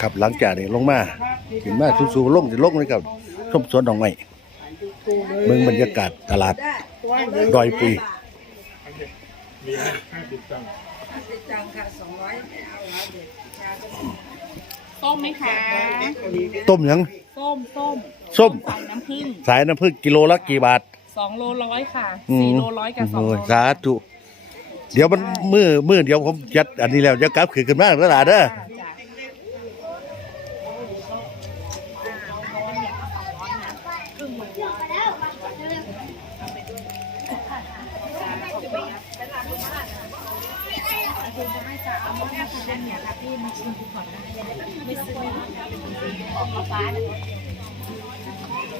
ครับหลังจากนี้ลงมาขึ้นมาสู้ๆลงจะลงเลยครับชมสวนดอกไม้เมืองบรรยากาศตลาดดอยปุยส้มไหมคะต้มหยังส้มส้มส้มใส่น้ำผึ้งสายน้ำผึ้งกิโลละกี่บาทสองโลร้อยค่ะอืมสี่โลร้อยกับสองโลโอ้ยร้อยสาธุเดี๋ยวมันมือมือเดี๋ยวผมยัดอันนี้แล้วจะกลับขึ้นขึ้นมาแล้วล่ะเด้อจ้ะ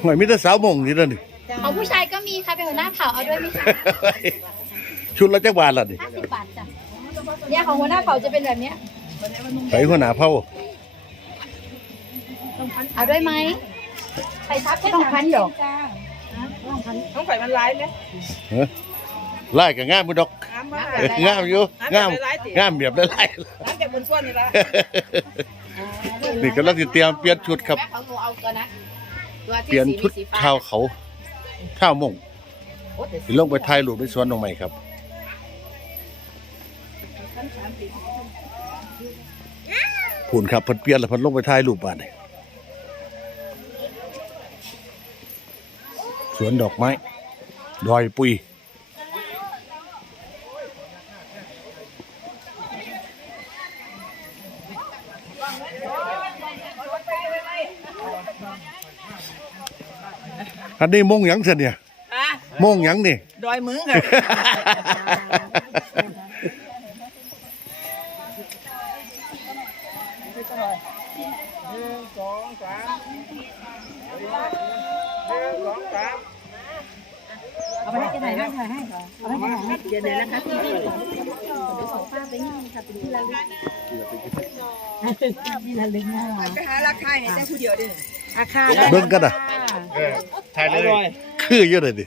หน่อยมิตรสาวมงนี่แล้วนี่ของผู้ชายก็มีค่ะเป็นหัวหน้าเผ่าเอาด้วยไหมคะชุดละจักบาทล่ะนี่ห้าสิบบาทจ้ะเนี่ยของหัวหน้าเผ่าจะเป็นแบบเนี้ยไปหัวหน้าเผา เอาด้วยไหมใส่ทับแค่ต้องพันดอกต้องใส่มันร้ายไหมเฮ้ยไล่กับงามมือดอกน้ำมากเอ้ยงามอยู่งามงามแบบได้ไล่น้ำจากบนส่วนนี่ละนี่กำลังสิเตรียมเปลี่ยนชุดครับแม่เขาเอาตัวนะตัวเปลี่ยนชุดสีฟ้ชาวเขาข้าวมงสิลงไปถ่ายรูปในสวนดอกไม้ครับผุนครับเพิ่นเปลี่ยนแล้วเพิ่นลงไปถ่ายรูปบ้านนี่ส วนดอกไม้ ดอยปุยอันนี้มงหยังเสียเนี่ยอะมงหยังนี่ ดอยมึงค่ะ เอาไปให้แกไหนบ้างถ่ายให้เหรอเอาให้ให้เดี๋ยวเดี๋ยวนะคะพี่พี่ของเดี๋ยวส่งป้าไปนี่ค่ะเป็นที่ระลึกที่ระลึกนะไปหาราคาเนี่ยได้ทุเดียวดิอาคาเบิ่งกันอะถ่ายเลยคือเยอะเลยดิ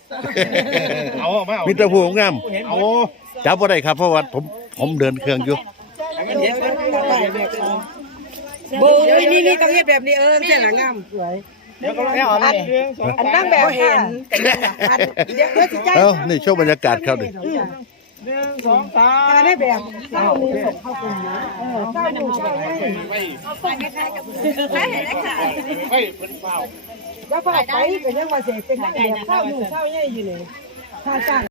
เอาไม่เอามีแต่ผู้งามเอาจับบ่ได้ครับเพราะว่าผมผมเดินเครื่องอยู่บูนี่นี่ต้องเฮ็ดแบบนี้เออเส้นหลังงามสวย เดี๋ยวก็ไม่เอาเลยอันตั้งแบบเห็นเดี๋ยวเพื่อจะใจเอ้านี่โชว์บรรยากาศครับดิหนึ่งสองสามได้แบบเก้าหนึ่งสองเก้าหนึ่งใช่ไม่เห็นเลยค่ะไม่เป็นเปล่าแล้วพอไปเป็นยังมาเสร็จเป็นแบบเก้าหนึ่งเก้าใหญ่อยู่เลยถ้าจ้าง